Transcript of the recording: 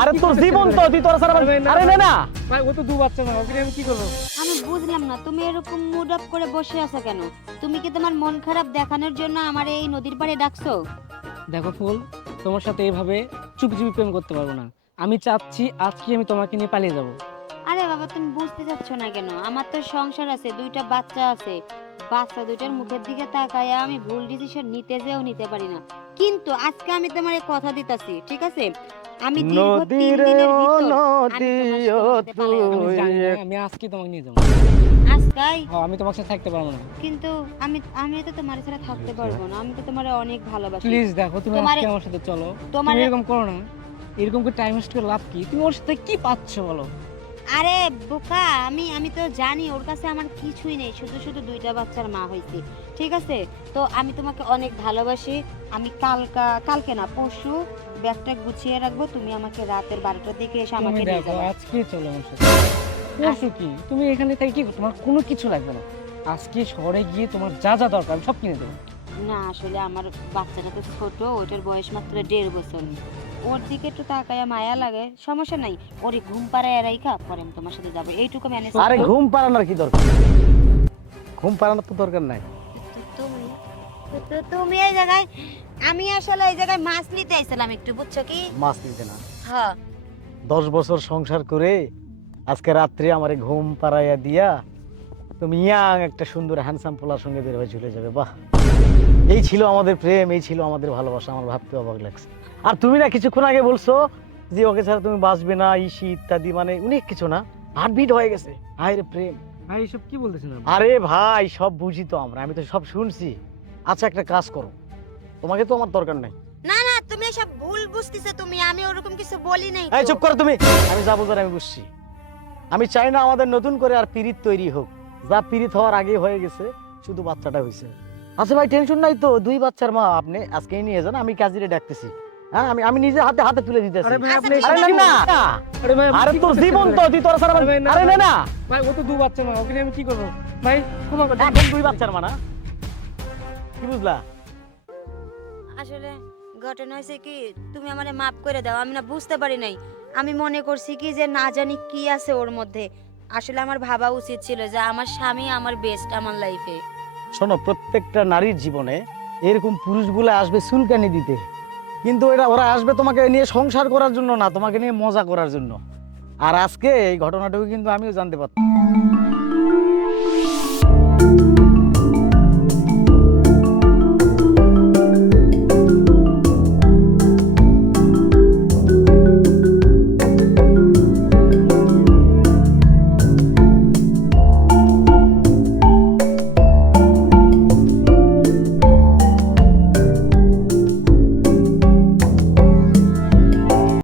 আরে আমি তোর জীবন তো তুই তোর সারা আরে না, নে না। ভাই ও তো দু বাচ্চা মা ওকে আমি কি করব? আমি বুঝলাম না তুমি এরকম মুড অফ করে বসে আছো কেন? তুমি কি তোমার মন খারাপ দেখানোর জন্য আমার এই নদীর পাড়ে ডাকছো? দেখো ফুল তোমার সাথে এইভাবে চুপি চুপি প্রেম করতে পারব না। আমি চাচ্ছি আজকে আমি তোমাকে নিয়ে পালিয়ে যাব। আরে বাবা তুমি বুঝতে চাচ্ছ না কেন? আমার তো সংসার আছে দুইটা বাচ্চা আছে। বাচ্চা দুইটার মুখের দিকে তাকায় আমি ভুল ডিসিশন নিতে যেও নিতে পারি না। কিন্তু আজকে আমি তোমার কথা দিতাছি ঠিক আছে? আমি নদীরে নদী তুই আমি আজকে তোমাকে নিয়ে যাব। আজকাই? আমি তোমার সাথে থাকতে পারব না। কিন্তু আমি আমি তো তোমার সাথে থাকতে পারব না। আমি তো তোমার অনেক ভালোবাসি। প্লিজ দেখো তুমি তোমারে- আজকে আমার সাথে চলো। তোমার তুমি এরকম করো না। এরকম করে টাইম ওয়েস্ট করে লাভ কি? তুমি ওর সাথে কি পাচ্ছ বলো? আরে বোকা আমি আমি তো জানি ওর কাছে আমার কিছুই নেই শুধু শুধু দুইটা বাচ্চার মা হয়েছে ঠিক আছে? তো আমি তোমাকে অনেক ভালোবাসি আমি কালকা কালকে না পরশু ব্যাগটা গুছিয়ে রাখব তুমি আমাকে রাতের বারোটার দিকে এসে আমাকে নিয়ে দেখো যাবে আজকে চলো আমার সাথে পরশু কি? তুমি এখানে থেকে কি তোমার কোনো কিছু লাগবে না। আজকে শহরে গিয়ে তোমার যা যা দরকার সব কিনে দেবো। না আসলে আমার বাচ্চাটা তো ছোট ওটার বয়স মাত্র দেড় বছর। ওর দিকে একটু তাকায় মায়া লাগে সমস্যা নাই। ওরে ঘুম পাড়ায় রাইখা পরে আমি তোমার সাথে যাব। এইটুকু ম্যানেজ আরে ঘুম পাড়ানোর কি দরকার? ঘুম পাড়ানোর তো দরকার নাই। তুমি তো- তো তুমি এই জায়গায় আমি আসলে এই জায়গায় মাছ নিতে আইছিলাম একটু বুঝছ কি? মাছ নিতে না? হ্যাঁ। দশ বছর সংসার করে আজকে রাত্রে আমার ঘুম পাড়াইয়া দিয়া তুমি ইয়াং একটা সুন্দর হ্যান্ডসাম পোলার সঙ্গে বের হয়ে চলে যাবে বাহ। এই ছিল আমাদের প্রেম এই ছিল আমাদের ভালোবাসা আমার ভাবতে অবাক লাগছে। আর তুমি না কিছুক্ষণ আগে বলছো যে ওকে ছাড়া তুমি বাঁচবে না ইসি ইত্যাদি মানে অনেক কিছু না। হার্টবিট হয়ে গেছে। হায় রে প্রেম। ভাই এসব কি বলতেছেন আরে ভাই সব বুঝি তো আমরা আমি তো সব শুনছি। আচ্ছা একটা কাজ করো। তোমাকে তো আমার দরকার নাই। না না তুমি এসব ভুল বুঝতেছো তুমি আমি ওরকম কিছু বলি নাই এই চুপ করো তুমি। আমি যা বলবার আমি বুঝছি। আমি চাই না আমাদের নতুন করে আর পিরিত তৈরি হোক। যা পিরিত হওয়ার আগে হয়ে গেছে শুধু বাচ্চাটা হয়েছে আচ্ছা ভাই টেনশন নাই তো দুই বাচ্চার মা আপনি আজকেই নিয়ে যান আমি কাজিরে ডাকতেছি। হ্যাঁ আমি আমি নিজে হাতে হাতে তুলে দিতেছি। আরে ভাই আচ্ছা, আপনি আরে এসব না, আরে ভাই আরে তোর জীবন তো তুই তোর সারা আরে না, ভাই ও তো দু বাচ্চা মা ওকে আমি কি করব? ভাই ক্ষমা করে এখন দুই বাচ্চার মা না? কি বুঝলা? আসলে ঘটনা হয়েছে কি তুমি আমারে মাফ করে দাও আমি না বুঝতে পারি নাই। আমি মনে করছি কি যে না জানি কি আছে ওর মধ্যে। আসলে আমার ভাবা উচিত ছিল যে আমার স্বামী আমার বেস্ট আমার লাইফে শোনো, প্রত্যেকটা নারীর জীবনে এরকম পুরুষগুলো আসবে চুলকানি দিতে। কিন্তু এরা ওরা আসবে তোমাকে নিয়ে সংসার করার জন্য না, তোমাকে নিয়ে মজা করার জন্য। আর আজকে এই ঘটনাটুকু কিন্তু আমিও জানতে পারতাম।